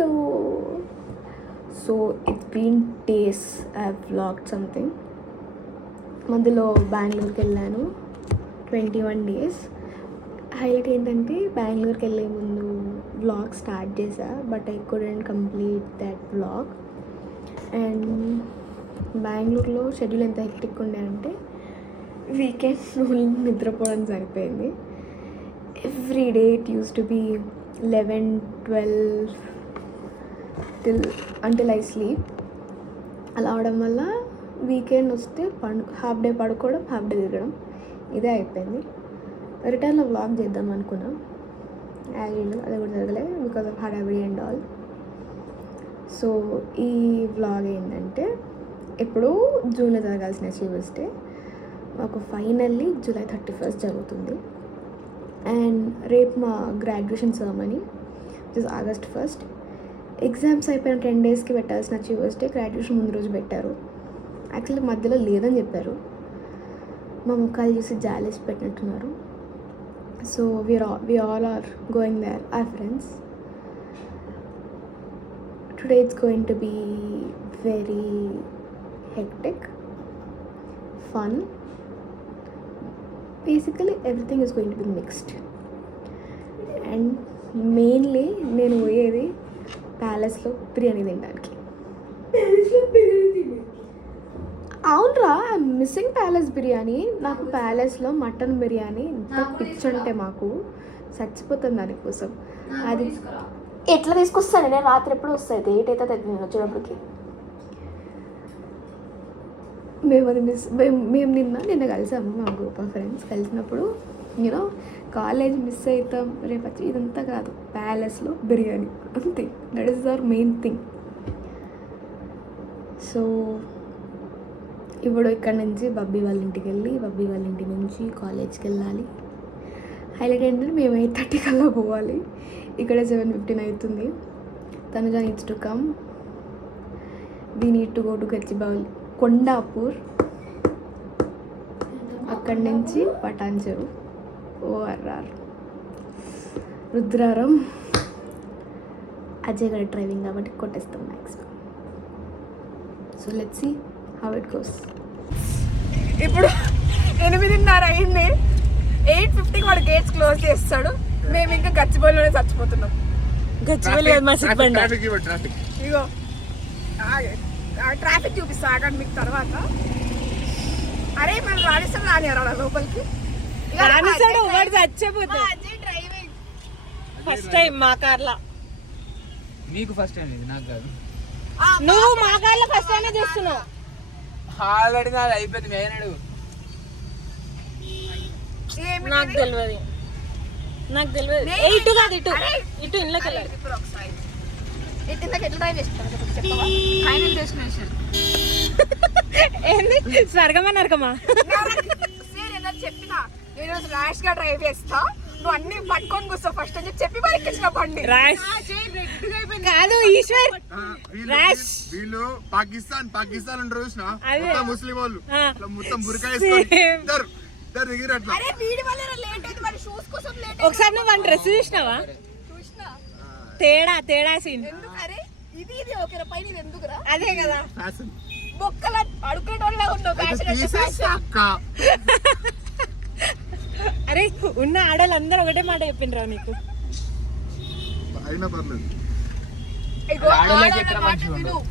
Hello. So it's been days I have vlogged something. మధ్యలో బెంగళూరుకి వెళ్ళాను 21 days. హైలైట్ ఏంటంటే బెంగళూరుకి వెళ్ళే ముందు వ్లాగ్ స్టార్ట్ చేశా, but I couldn't complete that vlog. And బెంగళూరులో షెడ్యూల్ ఎంత హెక్టిక్ ఉండే అంటే వీకెండ్ నిద్రపోవడం సరిపోయింది. Every day it use to be 11-12 until I sleep. అలా అవడం వల్ల వీకెండ్ వస్తే హాఫ్ డే పడుకోవడం, హాఫ్ డే తిరగడం, ఇదే అయిపోయింది. రిటర్న్లో వ్లాగ్ చేద్దాం అనుకున్నాం, యాజ్ యూజువల్ అది కూడా జరగలేదు బికాజ్ ఆఫ్ హడావిడి అండ్ ఆల్. సో ఈ వ్లాగ్ ఏంటంటే ఎప్పుడూ జూన్లో జరగాల్సిన అచీవర్స్ డే మాకు ఫైనల్లీ July 31st జరుగుతుంది. అండ్ రేపు మా graduation ceremony which is August 1st. Exams అయిపోయిన 10 daysకి పెట్టాల్సిన అచీవర్స్ డే గ్రాడ్యుయేషన్ ముందు రోజు పెట్టారు. యాక్చువల్లీ మధ్యలో లేదని చెప్పారు. మా ముఖాలు చూసి జాలేసి పెట్టినట్టున్నారు. So we all are going there, our friends. Today it's going to be very hectic, fun. Basically everything is going to be mixed. And mainly నేను పోయేది ప్యాలెస్లో బిర్యానీ తినడానికి. అవునరా, ఐఎమ్ మిస్సింగ్ ప్యాలెస్ బిర్యానీ. నాకు ప్యాలెస్లో మటన్ బిర్యానీ ఇంత పిచ్చి అంటే మాకు చచ్చిపోతుంది దానికోసం. అది ఎట్లా తీసుకొస్తాను నేను? రాత్రి ఎప్పుడు వస్తాయి, 8 అవుతుంది నేను వచ్చేటప్పటికి. మేము నిన్న కలిసాము, మా గ్రూప్ ఆఫ్ ఫ్రెండ్స్ కలిసినప్పుడు యూనో కాలేజ్ మిస్ అవుతాం రేపు వచ్చి, ఇదంతా కాదు, ప్యాలెస్లో బిర్యానీ అంతే. That is our main thing. So ఇప్పుడు ఇక్కడ నుంచి బబ్బీ వాళ్ళ ఇంటికి వెళ్ళి, బబ్బీ వాళ్ళ ఇంటి నుంచి కాలేజ్కి వెళ్ళాలి. హైలైట్ ఏంటంటే మేము 8:30 కల్లా పోవాలి, ఇక్కడ 7:15 అవుతుంది. Tanuja needs to come, we need to go to Gachibowli, Kondapur, అక్కడి నుంచి పటాన్చెరు, ORR, రుద్రారం. అజయ్ గారి డ్రైవింగ్ కాబట్టి కొట్టేస్తాం maximum. So let's see how it goes. ఇప్పుడు 8:30 అయింది. 8:50 వాడు గేట్స్ క్లోజ్ చేస్తాడు. మేము ఇంకా గచ్చిబౌలిలోనే చచ్చిపోతున్నాం. గచ్చిబౌలి ఇగో ట్రాఫిక్ చూపిస్తా ఆగండి మీకు తర్వాత. అరే మనం రాణిస్తాం రానియారా లోపలికి? రాణిస్తాడు వాడు చచ్చిపోతాడు. ఫస్ట్ టైం మా కార్లా. నీకు ఫస్ట్ టైం ఇది, నాకు కాదు. నువ్వు మా కార్లో ఫస్ట్ టైం చేస్తున్నావు. ఆల్రెడీ నాది అయిపోయింది. మేనడు నాకు తెలియదు, నాకు తెలియదు. ఇటు కాదు, ఇటు ఇటు ఇళ్ళకి వెళ్ళాలి. ఏంది స్వర్గమా నరకమా? చెప్పినా నేను ర్యాష్ గా డ్రైవ్ చేస్తా, నువ్వు అన్ని పట్టుకొని కూర్చో ఫస్ట్ అని చెప్పి బైక్ ఇచ్చిన బండి. ర్యాష్ కాదు ఈశ్వర్, ర్యాష్. వీళ్ళు పాకిస్తాన్ ఉంటారు చూసిన, మొత్తం ముస్లిం వాళ్ళు మొత్తం బుర్కా వేసుకొని ఒకసారి నువ్వు వన్ డ్రెస్ చూసినావా? తేడా సీన్. అదే కదా బొక్కల అడుగుల అరే ఉన్న ఆడవాళ్ళందరూ ఒకటే మాట చెప్పిండ్రా నీకు?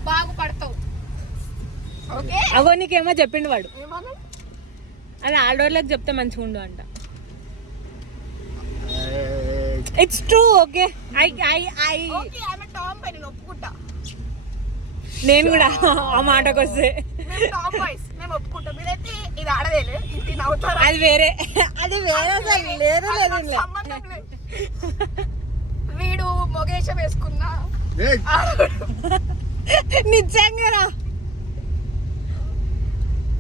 బాగుపడతావు. అగో నీకేమో చెప్పిండు వాడు, అది ఆడవాళ్ళకి చెప్తే మంచిగా ఉండు అంట. It's true. ఓకే నేను కూడా ఆ మాటకు వస్తే అది వేరే, అది వేరే. వీడు మొగేషం వేసుకున్నా నిజంగా.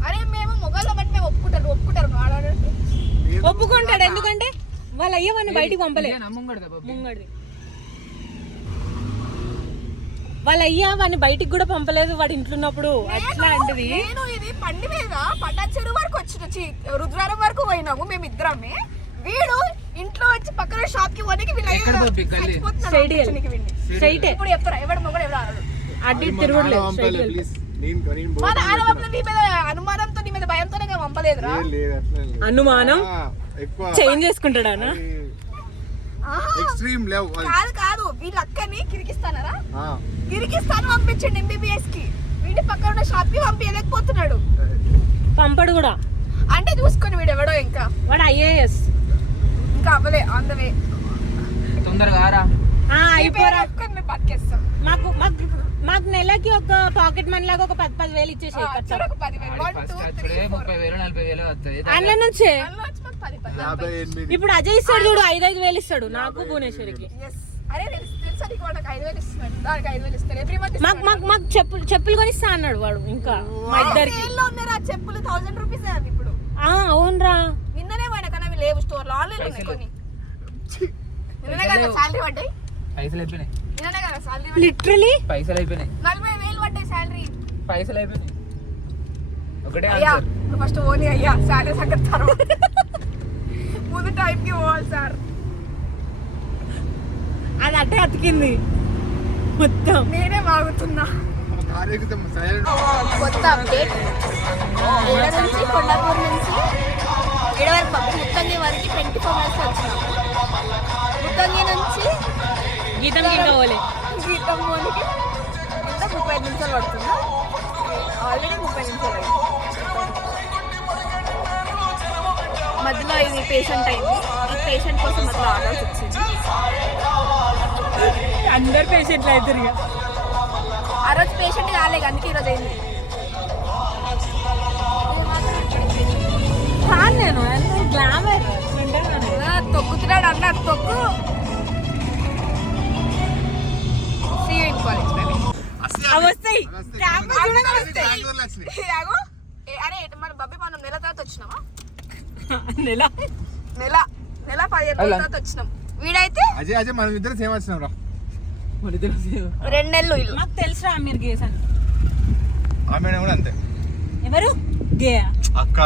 అరే మేము మొగల్లో బట్టి మేము ఒప్పుకుంటారు. ఒప్పుకుంటాడు ఎందుకంటే వాళ్ళ అయ్య వాడిని బయటికి పంపలేదు. ముంగడి వాళ్ళ అయ్యా వాడిని బయటికి కూడా పంపలేదు వాడు ఇంట్లో ఉన్నప్పుడు. అట్లాంటిది ఇది పండి మీద పటాన్చెరు వరకు వచ్చిన రుద్రారం వరకు పోయినాము మేమిద్దరమే. వీడు ఇంట్లో వచ్చి పక్కన షాప్ కి పోనీకి వీళ్ళు ఎక్కడ పోయి గల్లీ? Straight ఇప్పుడు ఎవడు మొగడు ఎవడు ఆడడు. అడ్డి తిరుగుడులేదు ప్లీజ్ నేను మన ఆడవాళ్ళ నీ మీద అనుమానంతో నీ మీద భయంతోనే కదా పంపలేదురా. లేదు అట్లా లేదు. అనుమానం ఎక్కువ చేంజ్ చేసుకుంటాడా ఎక్స్ట్రీమ్ లేవ్ కాదు వీళ్ళ అక్కని కిరికిస్తానరా, కిరికిస్తాను పంపించండి MBBS కి. వీడి పక్కన ఉన్న షాప్ కి పంపించలేకపోతున్నాడు. పంపడు కూడా అంటే చూసుకొని వీడు ఎవడో ఇంకా వాడు IAS ఇంకా అవ్వలే ఆన్ ద వే. తొందరగా రా. అయిపోరా. బతికేస్తాం. మాకు నెలకి ఒక పాకెట్ మనీ లాగా ఒక 10,000 ఇచ్చేసి ఫస్ట్ వచ్చే 30,000 40,000 వస్తుంది. అందులో నుంచే ఇప్పుడు అజయ్ ఇస్తాడు చూడు 5,000 ఇస్తాడు నాకు భువనేశ్వరికి. మాకు చెప్పులు కొనిస్తా అన్నాడు వాడు. ఇంకా మా ఇద్దరికి చెప్పులు 1000 రూపీస్ ఇప్పుడు. అవునరా నిన్ననే పోయినా కానీ అవి లేవు స్టోర్ లో, ఆన్లైన్ ఉన్నాయి కొన్ని. నిన్ననే కదా సాలరీ పడ్డాయి. పైసలు అయిపోయినాయి. నిన్ననే కదా సాలరీ లిటరలీ పైసలు అయిపోయినాయి. 40,000 పడ్డాయి సాలరీ. పైసలు అయిపోయినాయి. ఒకటే అయ్యా ఆన్సర్. నువ్వు ఫస్ట్ ఓని అయ్యా సాలరీ సంగతి తర్వాత. ముందు టైంకి పోవాలి సార్. అది అట్టే అతికింది మొత్తం. నేనే బాగుతున్నా. కొత్త అప్డేట్ ఏడ నుంచి కొండాపూర్ నుంచి ఏడ వరకు ముత్తంగి వరకు 24 మినిట్స్ వచ్చినాము. ముత్తంగి నుంచి గీతం కావాలి గీతం మోనికి ఎంత 30 నిమిషాలు పడుతుందా? ఆల్రెడీ 30 నిమిషాలు అయింది. మధ్యలో ఇది పేషెంట్ అయింది. ఈ పేషెంట్ కోసం మధ్యలో ఆడాల్సి వచ్చింది. అందరు పేషెంట్లు అవుతారు ఇక. ఆ రోజు పేషెంట్ కాలేదు, అందుకే ఈరోజు అయింది. నేను గ్లామర్ తొక్కుతున్నాడు అన్న తొక్కు. వస్తాయి అరే మన బబ్బీ మనం నెల తర్వాత వచ్చినామా? నెల నెల 15 రోజుల తర్వాత వచ్చినాం. వీడైతే అజయ్ మనం ఇద్దరు సేమ్ వచ్చినాం రా. 2 నెలలు ఇల్లు. నాకు తెలుసురా మీరు గేసాను. ఆమె కూడా అంతే. ఎవరు గే అక్క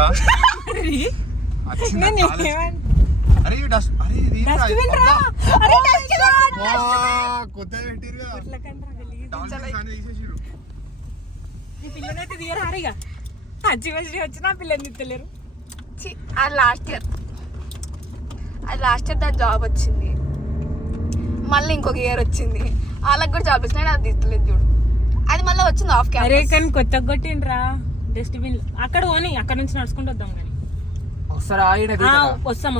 పిల్లనైతే తీయరారిగా అజ్జి వచ్చినా పిల్లని తిత్తలేరు. అది లాస్ట్ ఇయర్ దాని జాబ్ వచ్చింది. మళ్ళీ ఇంకొక ఇయర్ వచ్చింది. వాళ్ళకి కూడా జాబ్ వచ్చినాయి, అది తీస్తలేదు చూడు. అది మళ్ళీ వచ్చింది ఆఫ్ అరే కానీ కొత్తగా కొట్టిండ్రా డస్ట్బిన్. అక్కడ పోనీ అక్కడ నుంచి నడుచుకుంటూ వద్దాం కానీ. వస్తాం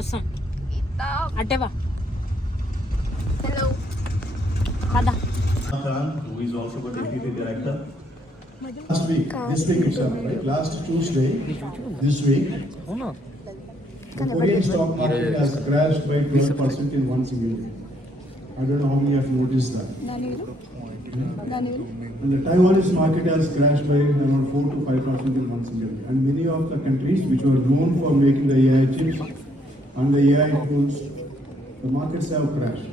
అట్టేవా. హలో అదా who is also the deputy director. This week itself, right? Last Tuesday, this week, the Korean stock market has crashed by 12% in one single day. I don't know how many have noticed that. And the Taiwanese market has crashed by around 4 to 5% in one single day. And many of the countries which were known for making the AI chips and the AI tools, the markets have crashed.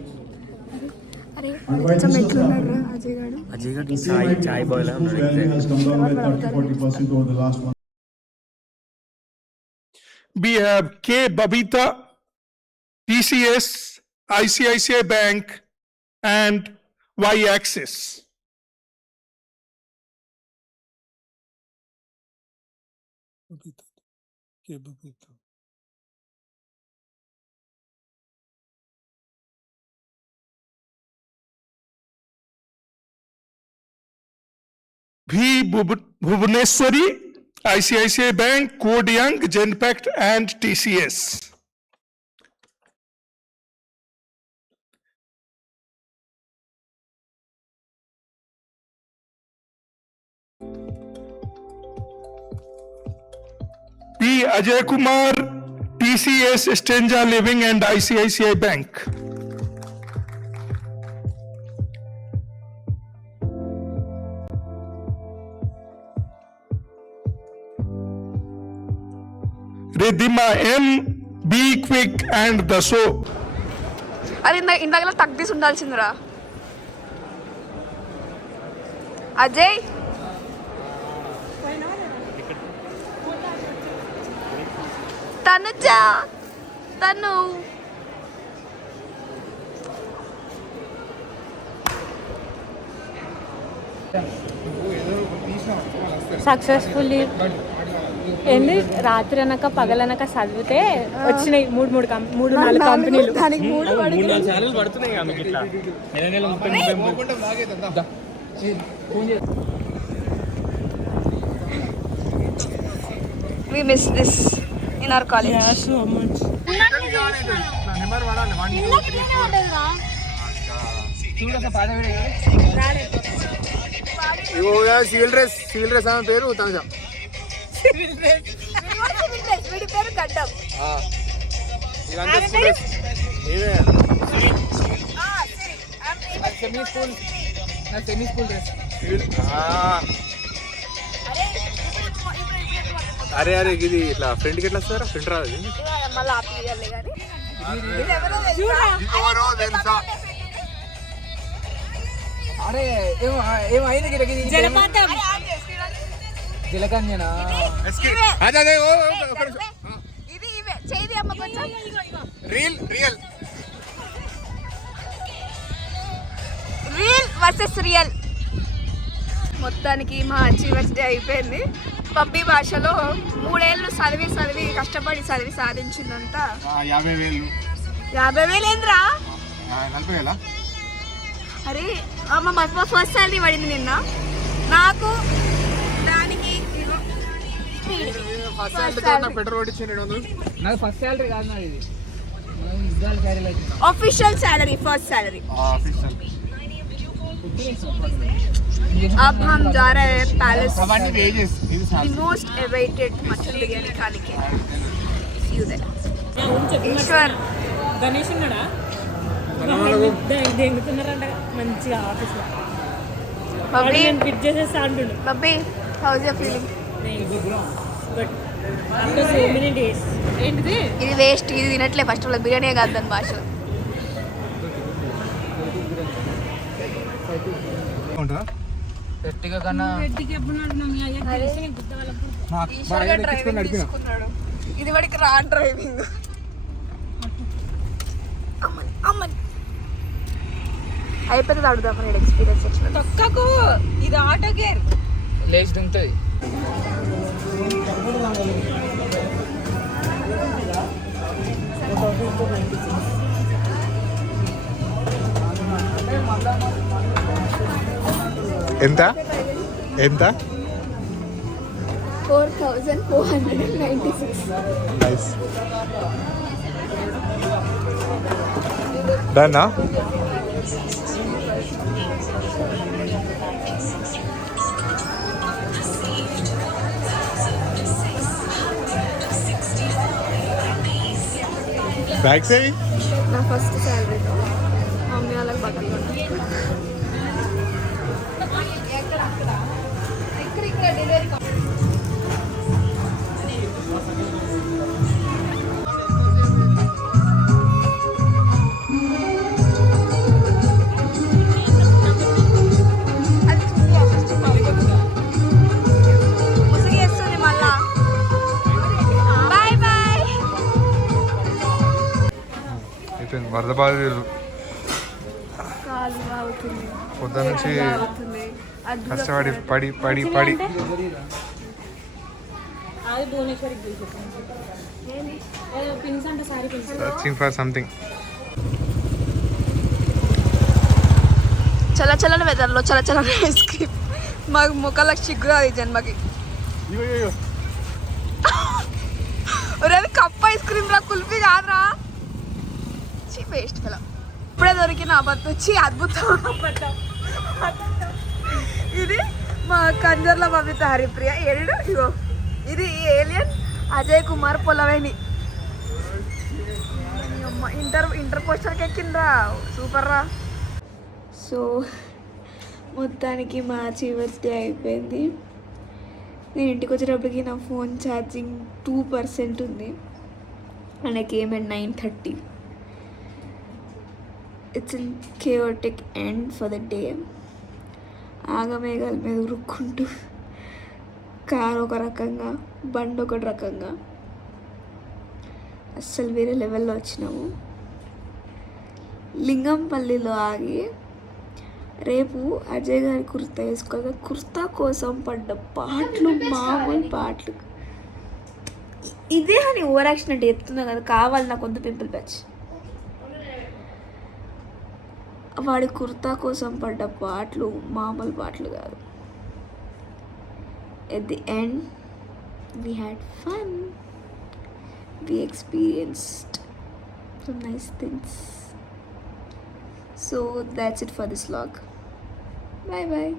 And why this has happened? The same chai boiler has come down by 30-40% over the last month. We have K. Babita, TCS, ICICI Bank, and Y-Axis. Babita, K. Babita. V. Bhubaneswari, ICICI Bank, Code Young, Genpact, and TCS. P. Ajay Kumar, TCS, Stenja Living, and ICICI Bank. Ridhima M, Be Quick, and The Soap. అది ఇందాక తగ్గిసి ఉండాల్సిందిరా. అజయ్ తను successfully ఏంది రాత్రి అనక పగలనక చదివితే వచ్చినాయి 3-4 కంపెనీలు. దానికి 3 ఛానల్ పడుతున్నాయి కదా మీకు ఇట్లా నెల 30 We miss this in our college. Yeah, so much. Number వాడాలి 1 2 3 4 సివిల్ డ్రెస్ ఆమె పేరు తనజ. వీడి పేరు గడ్డం. ఇదంతా స్టూడెంట్స్ ఇవే సెమీ స్కూల్ డ్రెస్. సివిల్ అరే ఇది ఇట్లా ఫ్రెండ్కి ఎట్లా వస్తారా? ఫ్రెండ్ రాదు మళ్ళీ ఆపియాలి కానీ ఎవరో తెలుసా? అరే ఏమైంది జలపాతం జలకన్యనా? అదే ఇది ఇవే చేయి అమ్మ కొంచెం రియల్ వర్సెస్ రియల్. మొత్తానికి మా అచీవర్స్ డే అయిపోయింది. పబ్బి భాషలో 3 ఏళ్ళు చదివి కష్టపడి సాధించిందంతా 50,000 50,000 ఏంద్రా? 40,000. అరే మా ఫస్ట్ సాలరీ పడింది నిన్న నాకు. దానికి పెట్రోల్ కొట్టించిండు 700. నాకు ఫస్ట్ శాలరీ కాదు నాది ఇది. మనం ఇద్దాలు క్యారీలు అవుతుంది. Official salary first salary. अब हम जा रहे हैं पैलेस, అవన్నీ వేజెస్. ఇది the most awaited mutton biryani खाने के. See you there. Eshwar Ganesh ఉన్నాడా? దెంగుతున్నారంట మంచిగా ఆఫీస్లో. బబ్బీ ఫిట్ చేసేస్తా అంటుండు. Babbi how's you feeling? But after so many days ఏంటిది ఇది వేస్ట్, ఇది తినట్లే. ఫస్ట్ ఆఫ్ ఆల్ బిర్యానీ కాదు దాని భాష. గట్టిగా కన్నా ఇంటికి ఎప్పుడు నడుపున్నాం? మీ అయ్యకి తెలిసి నేను గుర్తు వాళ్ళప్పుడు ఈశ్వర్ గారు డ్రైవింగ్ తీసుకున్నాడు. ఇది వాడికి రా డ్రైవింగ్. అమ్మన్ అయిపోతుంది అడుగుదాం నేను ఎక్స్పీరియన్స్ వచ్చిన. తొక్కకు ఇది ఆటో గేర్. లేచి దుంగుతుంది. ఎంత 4,496. నైస్. డన్నా బ్యాగ్స్ ఏవి? నా ఫస్ట్ శాలరీతో మమ్మీ వాళ్ళకి బట్టలు కొన్నాను. ముసిగేస్తుంది మళ్ళా. Bye bye. వరద బాధితులు కాలు అవుతుంది, పొద్దు నుంచి అవుతుంది. కష్టపడి పడి అది భువనేశ్వరికి తెలిసి పిన్స్ అంటే sorry pins. Searching for something. చల్ల వెదర్లో చల్ల ఐస్ క్రీమ్. మాకు ముఖాలకు చిగ్గు అది జన్మకి. కప్ ఐస్ క్రీమ్ రా, కుల్ఫీ కాదురా. Waste fellow. ఇప్పుడే దొరికిన అబద్ధం. అద్భుతం. ఇది మా కంజర్ల బబిత హరిప్రియ ఏడు. ఇగో ఇది ఏలియన్ అజయ్ కుమార్ పొలవేని. ఇంటర్ పోస్టర్కి ఎక్కిండ్రా, సూపర్ రా. సో మొత్తానికి మా అచీవర్స్ డే అయిపోయింది. నేను ఇంటికి వచ్చేటప్పటికి నా ఫోన్ ఛార్జింగ్ 2% ఉంది. And I came at 9:30. It's in chaotic end for the day. ఆగమేఘాల మీద ఉరుక్కుంటూ కారు ఒక రకంగా, బండి ఒక రకంగా, అస్సలు వేరే లెవెల్లో వచ్చినాము. లింగంపల్లిలో ఆగి రేపు అజయ్ గారి కుర్తా వేసుకోగా కుర్తా కోసం పడ్డ పాటలు మామూలు పాటలు. ఇదే అని ఓవర్ యాక్షన్ అంటే చెప్తున్నా కదా, కావాలి నాకు కొంత పింపుల్ ప్యాచ్. వాడి కుర్తా కోసం పడ్డ పాటలు మామూలు పాటలు కాదు. At the end we had fun, we experienced some nice things. So that's it for this vlog. Bye bye.